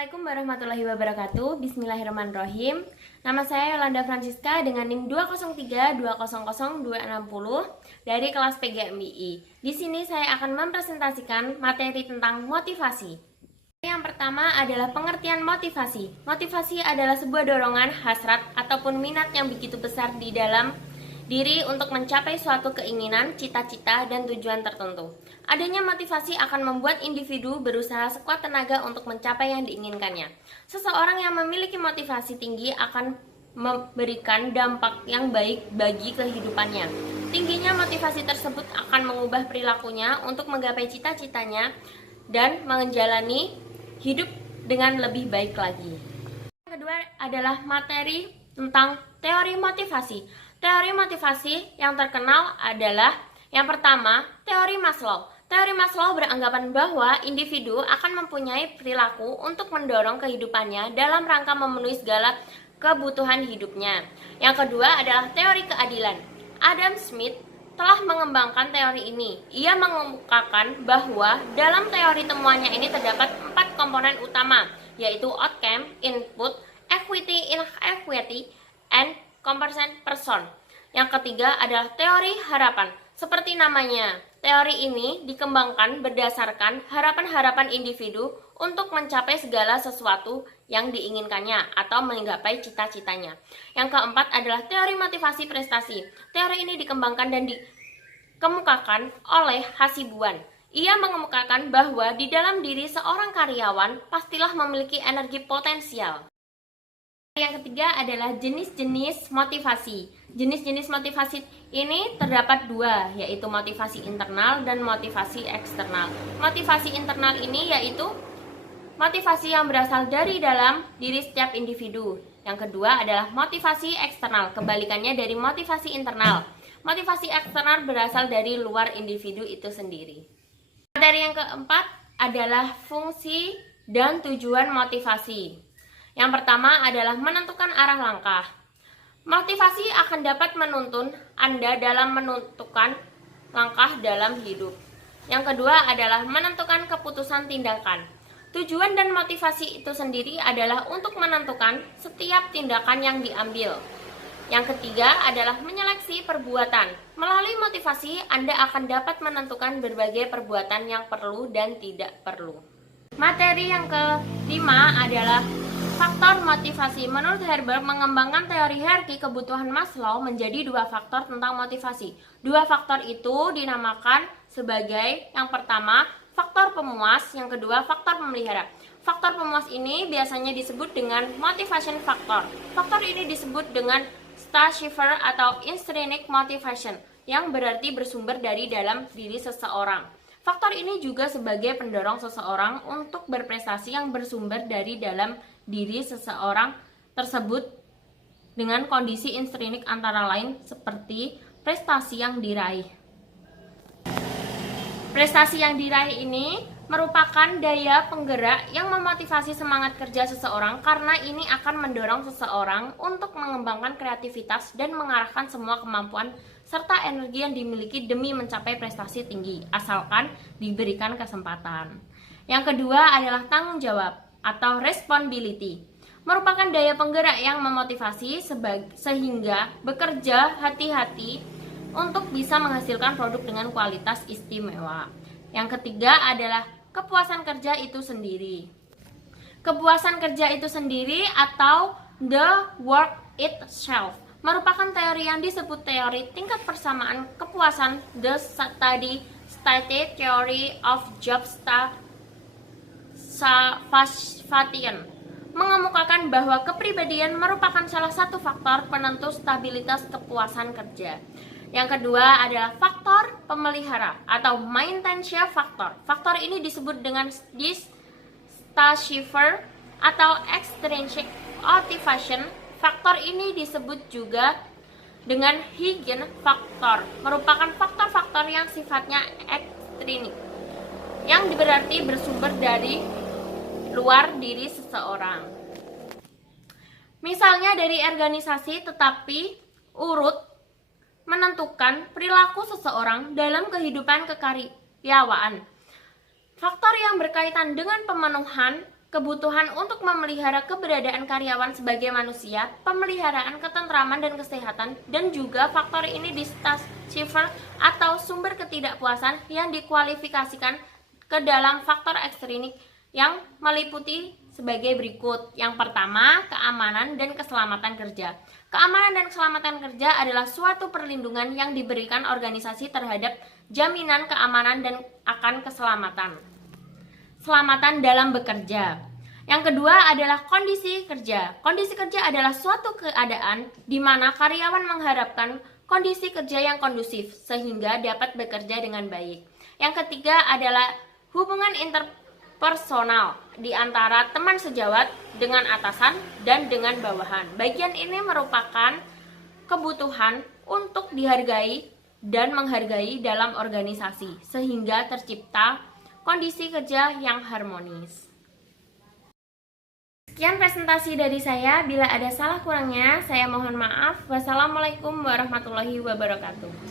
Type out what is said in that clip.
Assalamualaikum warahmatullahi wabarakatuh. Bismillahirrahmanirrahim. Nama saya Yolanda Francisca dengan NIM 203200260 dari kelas PGMII. Di sini saya akan mempresentasikan materi tentang motivasi. Yang pertama adalah pengertian motivasi. Motivasi adalah sebuah dorongan, hasrat, ataupun minat yang begitu besar di dalam diri untuk mencapai suatu keinginan, cita-cita, dan tujuan tertentu. Adanya motivasi akan membuat individu berusaha sekuat tenaga untuk mencapai yang diinginkannya. Seseorang yang memiliki motivasi tinggi akan memberikan dampak yang baik bagi kehidupannya. Tingginya motivasi tersebut akan mengubah perilakunya untuk menggapai cita-citanya dan menjalani hidup dengan lebih baik lagi. Yang kedua adalah materi tentang teori motivasi. Teori motivasi yang terkenal adalah yang pertama, teori Maslow. Teori Maslow beranggapan bahwa individu akan mempunyai perilaku untuk mendorong kehidupannya dalam rangka memenuhi segala kebutuhan hidupnya. Yang kedua adalah teori keadilan. Adam Smith telah mengembangkan teori ini. Ia mengemukakan bahwa dalam teori temuannya ini terdapat 4 komponen utama, yaitu outcome, input, equity, inequity, and comparison person. Yang ketiga adalah teori harapan. Seperti namanya, teori ini dikembangkan berdasarkan harapan-harapan individu untuk mencapai segala sesuatu yang diinginkannya atau menggapai cita-citanya. Yang keempat adalah teori motivasi prestasi. Teori ini dikembangkan dan dikemukakan oleh Hasibuan. Ia mengemukakan bahwa di dalam diri seorang karyawan pastilah memiliki energi potensial. Yang ketiga adalah jenis-jenis motivasi. Jenis-jenis motivasi ini terdapat 2, yaitu motivasi internal dan motivasi eksternal. Motivasi internal ini yaitu motivasi yang berasal dari dalam diri setiap individu. Yang kedua adalah motivasi eksternal, kebalikannya dari motivasi internal. Motivasi eksternal berasal dari luar individu itu sendiri. Materi yang keempat adalah fungsi dan tujuan motivasi. Yang pertama adalah menentukan arah langkah. Motivasi akan dapat menuntun Anda dalam menentukan langkah dalam hidup. Yang kedua adalah menentukan keputusan tindakan. Tujuan dan motivasi itu sendiri adalah untuk menentukan setiap tindakan yang diambil. Yang ketiga adalah menyeleksi perbuatan. Melalui motivasi, Anda akan dapat menentukan berbagai perbuatan yang perlu dan tidak perlu. Materi yang kelima adalah faktor motivasi. Menurut Herbert, mengembangkan teori hierarki kebutuhan Maslow menjadi 2 faktor tentang motivasi. 2 faktor itu dinamakan sebagai yang pertama, faktor pemuas, yang kedua, faktor pemelihara. Faktor pemuas ini biasanya disebut dengan motivation factor. Faktor ini disebut dengan Stashiver atau intrinsic motivation, yang berarti bersumber dari dalam diri seseorang. Faktor ini juga sebagai pendorong seseorang untuk berprestasi yang bersumber dari dalam diri seseorang tersebut dengan kondisi intrinsik antara lain seperti prestasi yang diraih. Prestasi yang diraih ini merupakan daya penggerak yang memotivasi semangat kerja seseorang karena ini akan mendorong seseorang untuk mengembangkan kreativitas dan mengarahkan semua kemampuan serta energi yang dimiliki demi mencapai prestasi tinggi, asalkan diberikan kesempatan. Yang kedua adalah tanggung jawab atau responsibility. Merupakan daya penggerak yang memotivasi sehingga bekerja hati-hati untuk bisa menghasilkan produk dengan kualitas istimewa. Yang ketiga adalah kepuasan kerja itu sendiri. Kepuasan kerja itu sendiri atau the work itself merupakan teori yang disebut teori tingkat persamaan kepuasan, the study stated theory of job satisfaction, mengemukakan bahwa kepribadian merupakan salah satu faktor penentu stabilitas kepuasan kerja. Yang kedua adalah faktor pemelihara atau maintenance factor. Faktor ini disebut dengan Stashiver atau extrinsic motivation. Faktor ini disebut juga dengan higien faktor, merupakan faktor-faktor yang sifatnya ekstrinsik, yang berarti bersumber dari luar diri seseorang. Misalnya dari organisasi, tetapi urut menentukan perilaku seseorang dalam kehidupan kekaryawaan. Faktor yang berkaitan dengan pemenuhan kebutuhan untuk memelihara keberadaan karyawan sebagai manusia, pemeliharaan ketentraman dan kesehatan, dan juga faktor ini di Stashiver atau sumber ketidakpuasan yang dikualifikasikan ke dalam faktor ekstrinsik yang meliputi sebagai berikut. Yang pertama, keamanan dan keselamatan kerja. Keamanan dan keselamatan kerja adalah suatu perlindungan yang diberikan organisasi terhadap jaminan keamanan dan akan keselamatan. Selamatan dalam bekerja. Yang kedua adalah kondisi kerja. Kondisi kerja adalah suatu keadaan di mana karyawan mengharapkan kondisi kerja yang kondusif sehingga dapat bekerja dengan baik. Yang ketiga adalah hubungan interpersonal di antara teman sejawat dengan atasan dan dengan bawahan. Bagian ini merupakan kebutuhan untuk dihargai dan menghargai dalam organisasi sehingga tercipta kondisi kerja yang harmonis. Sekian presentasi dari saya. Bila ada salah kurangnya, saya mohon maaf. Wassalamualaikum warahmatullahi wabarakatuh.